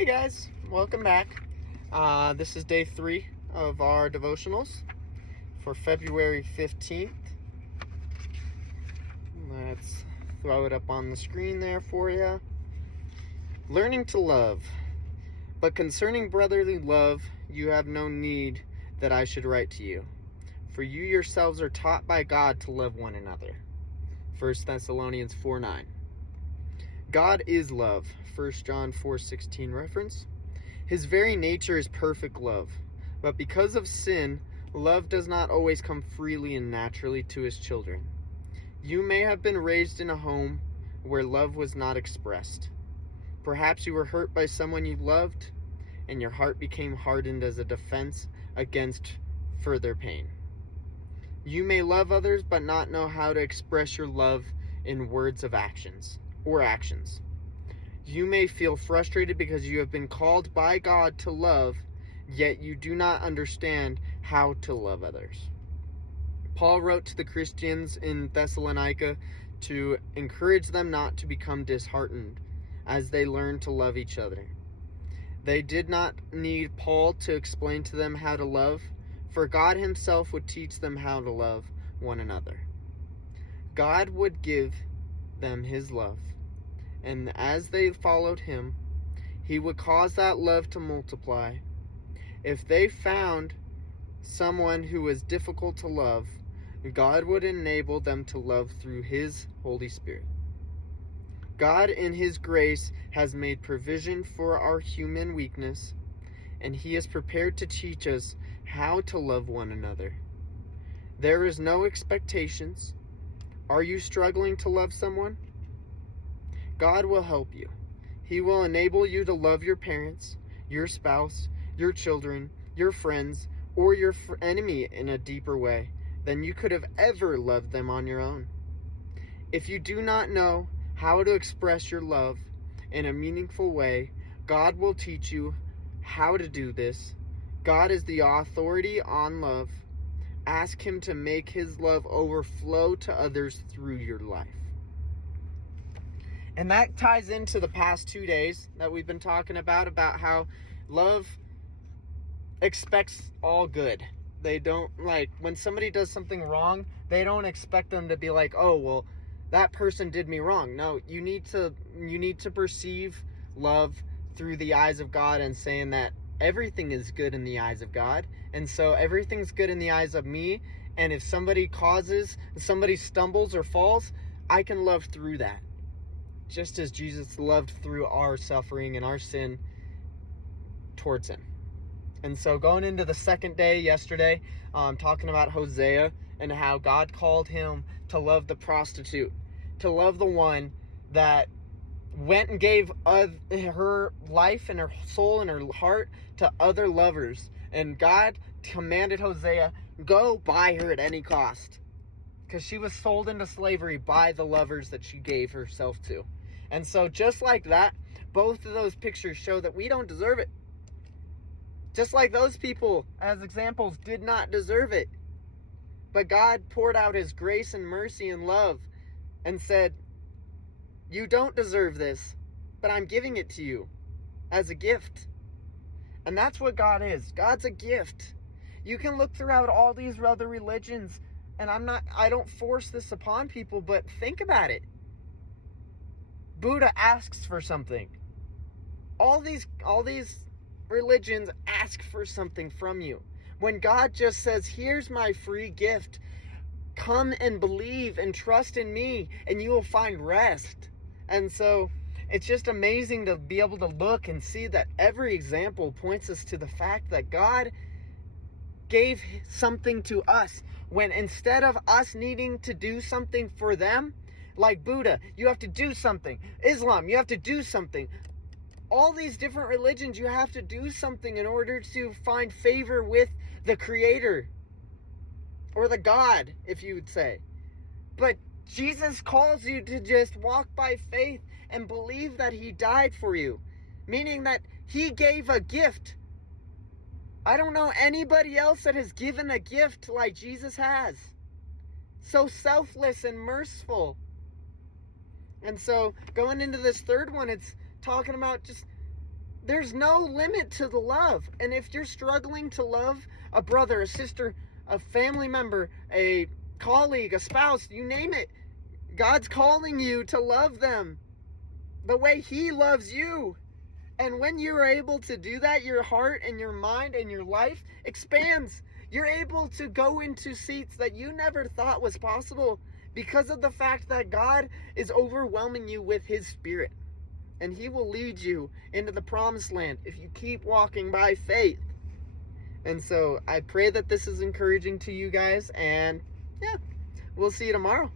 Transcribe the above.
Hey guys, welcome back. This is day 3 of our devotionals for February 15th. Let's throw it up on the screen there for you. Learning to love. But concerning brotherly love, you have no need that I should write to you. For you yourselves are taught by God to love one another. 1 Thessalonians 4:9. God is love. 1 John 4:16 reference. His very nature is perfect love. But because of sin, love does not always come freely and naturally to his children. You may have been raised in a home where love was not expressed. Perhaps you were hurt by someone you loved, and your heart became hardened as a defense against further pain. You may love others but not know how to express your love in words of actions. You may feel frustrated because you have been called by God to love, yet you do not understand how to love others. Paul wrote to the Christians in Thessalonica to encourage them not to become disheartened as they learn to love each other. They did not need Paul to explain to them how to love, for God himself would teach them how to love one another. God would give them his love, and as they followed him, he would cause that love to multiply. If they found someone who was difficult to love, God would enable them to love through his Holy Spirit. God in his grace has made provision for our human weakness, and he is prepared to teach us how to love one another. There is no expectations. Are you struggling to love someone? God will help you. He will enable you to love your parents, your spouse, your children, your friends, or your enemy in a deeper way than you could have ever loved them on your own. If you do not know how to express your love in a meaningful way, God will teach you how to do this. God is the authority on love. Ask him to make his love overflow to others through your life. And that ties into the past 2 days that we've been talking about how love expects all good. They don't, like, when somebody does something wrong, they don't expect them to be like, oh, well, that person did me wrong. No, you need to perceive love through the eyes of God and saying that everything is good in the eyes of God. And so everything's good in the eyes of me. And if somebody stumbles or falls, I can love through that. Just as Jesus loved through our suffering and our sin towards him. And so going into the second day yesterday, talking about Hosea and how God called him to love the prostitute, to love the one that went and gave her life and her soul and her heart to other lovers. And God commanded Hosea, go buy her at any cost. Because she was sold into slavery by the lovers that she gave herself to. And so just like that, both of those pictures show that we don't deserve it. Just like those people, as examples, did not deserve it. But God poured out his grace and mercy and love and said, you don't deserve this, but I'm giving it to you as a gift. And that's what God is. God's a gift. You can look throughout all these other religions, and I don't force this upon people, but think about it. Buddha asks for something. All these religions ask for something from you. When God just says, here's my free gift. Come and believe and trust in me, and you will find rest. And so it's just amazing to be able to look and see that every example points us to the fact that God gave something to us, when instead of us needing to do something for them, like Buddha, you have to do something. Islam, you have to do something. All these different religions, you have to do something in order to find favor with the Creator. Or the God, if you would say. But Jesus calls you to just walk by faith and believe that he died for you. Meaning that he gave a gift. I don't know anybody else that has given a gift like Jesus has. So selfless and merciful. And so going into this third one, it's talking about just There's no limit to the love. And if you're struggling to love a brother, a sister, a family member, a colleague, a spouse, you name it, God's calling you to love them the way He loves you. And when you're able to do that, your heart and your mind and your life expands. You're able to go into seats that you never thought was possible because of the fact that God is overwhelming you with His Spirit. And He will lead you into the promised land if you keep walking by faith. And so I pray that this is encouraging to you guys. And yeah, we'll see you tomorrow.